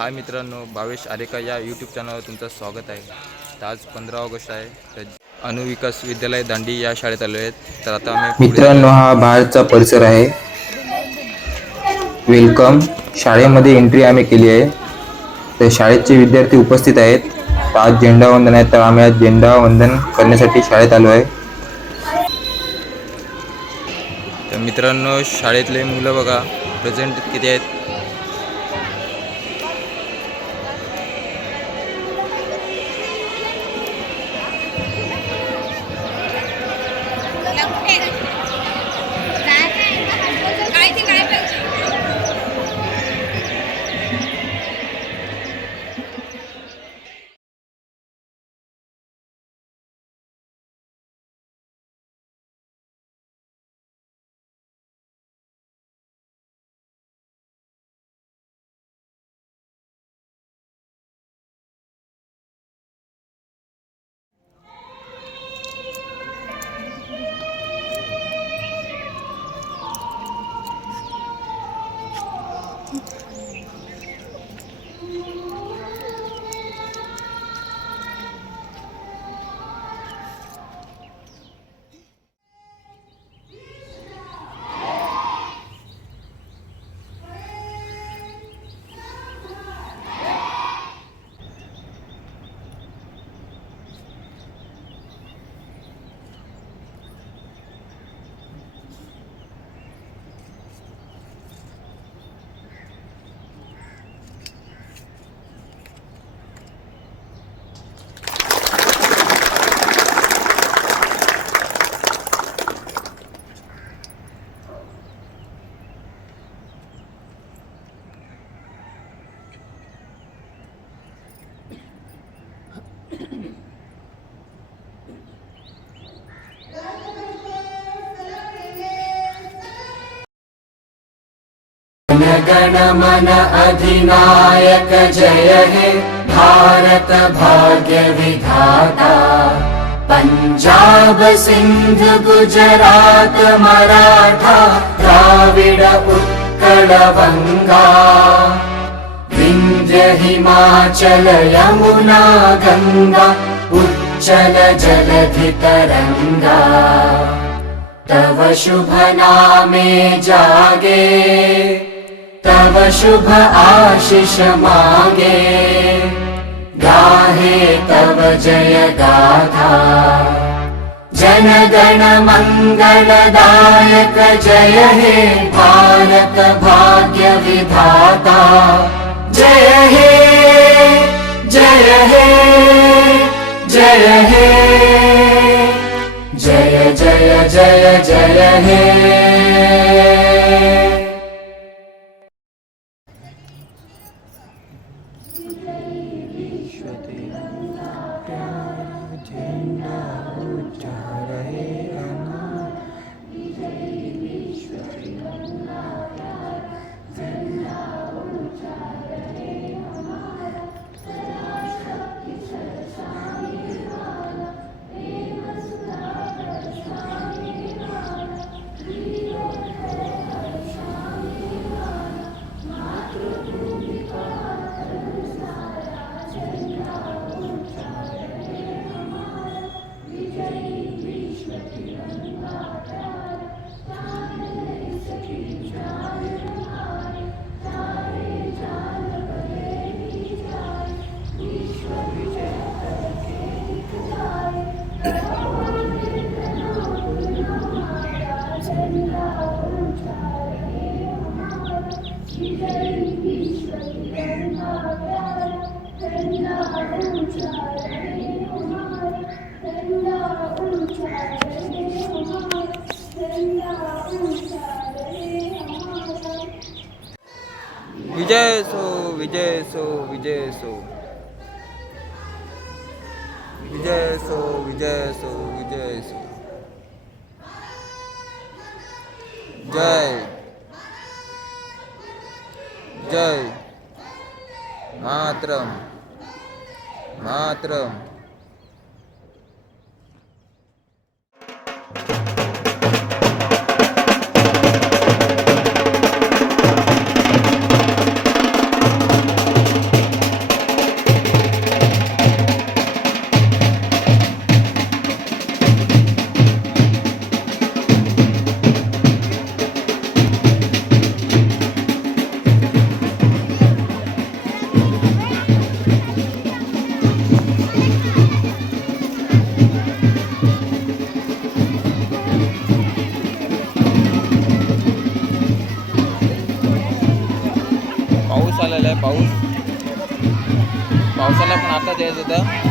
हाय मित्रांनो भावेश आरेका या यूट्यूब चॅनलवर तुमचं स्वागत आहे. तर आज पंधरा ऑगस्ट आहे. तर अणुविकास विद्यालय दांडी या शाळेत आलो आहेत. तर आता आम्ही मित्रांनो हा बाहेरचा परिसर आहे. वेलकम शाळेमध्ये एंट्री आम्ही केली आहे. तर शाळेचे विद्यार्थी उपस्थित आहेत. आज झेंडा वंदन आहे. तर आम्ही आज झेंडा वंदन करण्यासाठी शाळेत आलो आहे. तर मित्रांनो शाळेतले मुलं बघा प्रेझेंट किती आहेत? गण मन अधिनायक जय हे। भारत भाग्य विधाता। पंजाब सिंध गुजरात मराठा द्राविड उत्कल बंगा विंध्य हिमाचल यमुना गंगा उच्चल जलधि तरंगा तव शुभ नामे जागे तव शुभ आशिष मागे। गाहे तव जय गाथा। जन गण मंगलदायक जय हे भारत भाग्य विधाता। जय हे जय हे जय हे। जय जय जय जय हे વિજયસો વિજયસો વિજયસો. વિજયસો વિજયસો વિજયસો. જય. જય. માત્રમ. માત્રમ. द्यायचं होता.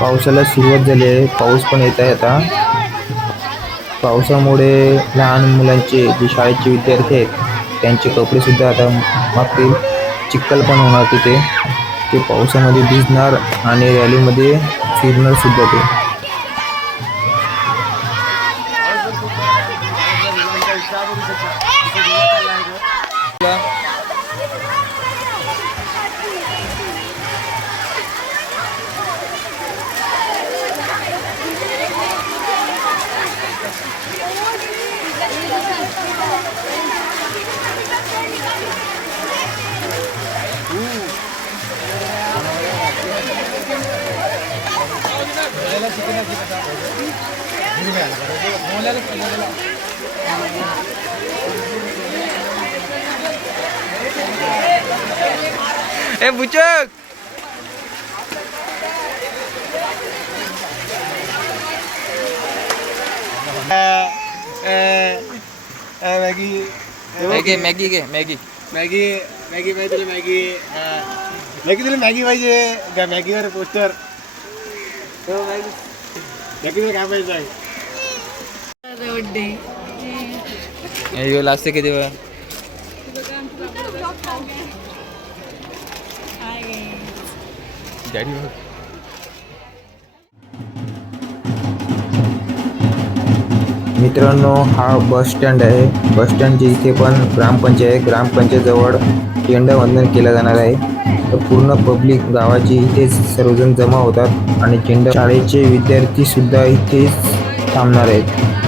पावसाला सुरुवात झाली आहे. पाऊस पण येत आहे आता. पावसामुळे लहान मुलांचे जे शाळेचे विद्यार्थी आहेत त्यांचे कपडेसुद्धा आता मागतील. चिखल पण होणार तिथे. ते पावसामध्ये भिजणार आणि रॅलीमध्ये फिरणार सुद्धा ते. ए बुचक! मॅगी। मॅगी मॅगी घे मॅगी। मॅगी मॅगी पाहिजे तुला मॅगी मॅगी तुला मॅगी पाहिजे मॅगीवर पोस्टर। मॅगी मॅगी तुला काय पाहिजे? आहे हे लास्ट किती वेळ? डॅडी बघ. मित्रांनो हा बस स्टँड आहे. बस स्टँडच्या इथे पण ग्रामपंचायत ग्रामपंचायतजवळ झेंडावंदन केलं जाणार आहे. तर पूर्ण पब्लिक गावाची इथेच सर्वजण जमा होतात आणि झेंडा शाळेचे विद्यार्थी सुद्धा इथेच थांबणार आहेत.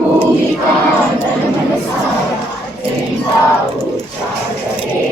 भूमिका धर्मसारा सेवा उच्चारे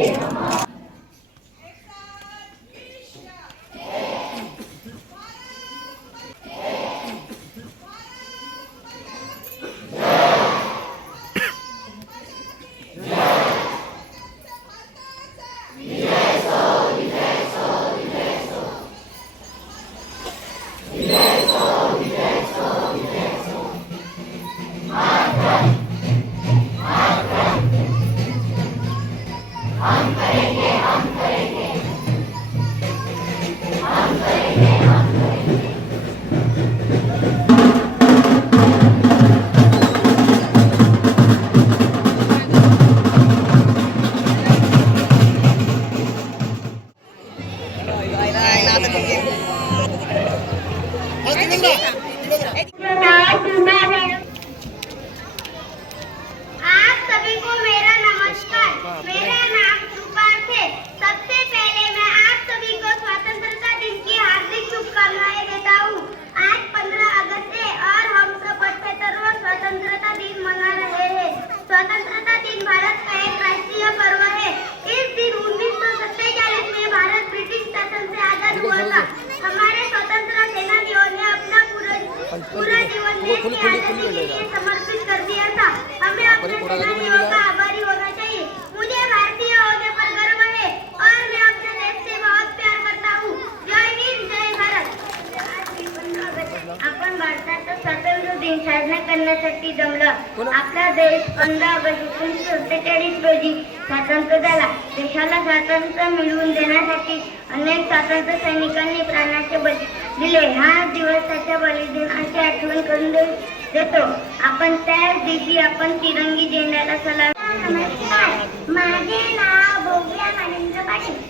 देश पंधरा ऑगस्ट एकोणीसशे सत्तेचाळीस रोजी स्वातंत्र्य झाला. देशाला स्वातंत्र्य मिळवून देण्यासाठी अनेक स्वातंत्र्य सैनिकांनी प्राणाचे बळी दिले. हा दिवस त्याच्या बलिदानाची आठवण करून देतो. आपण त्याच दिवशी आपण तिरंगी झेंड्याला सलाम. नमस्कार. माझे नाव बोगया मानेंद्र पाटील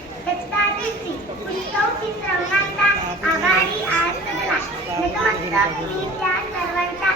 आभारी आज मी त्या सर्वांचा.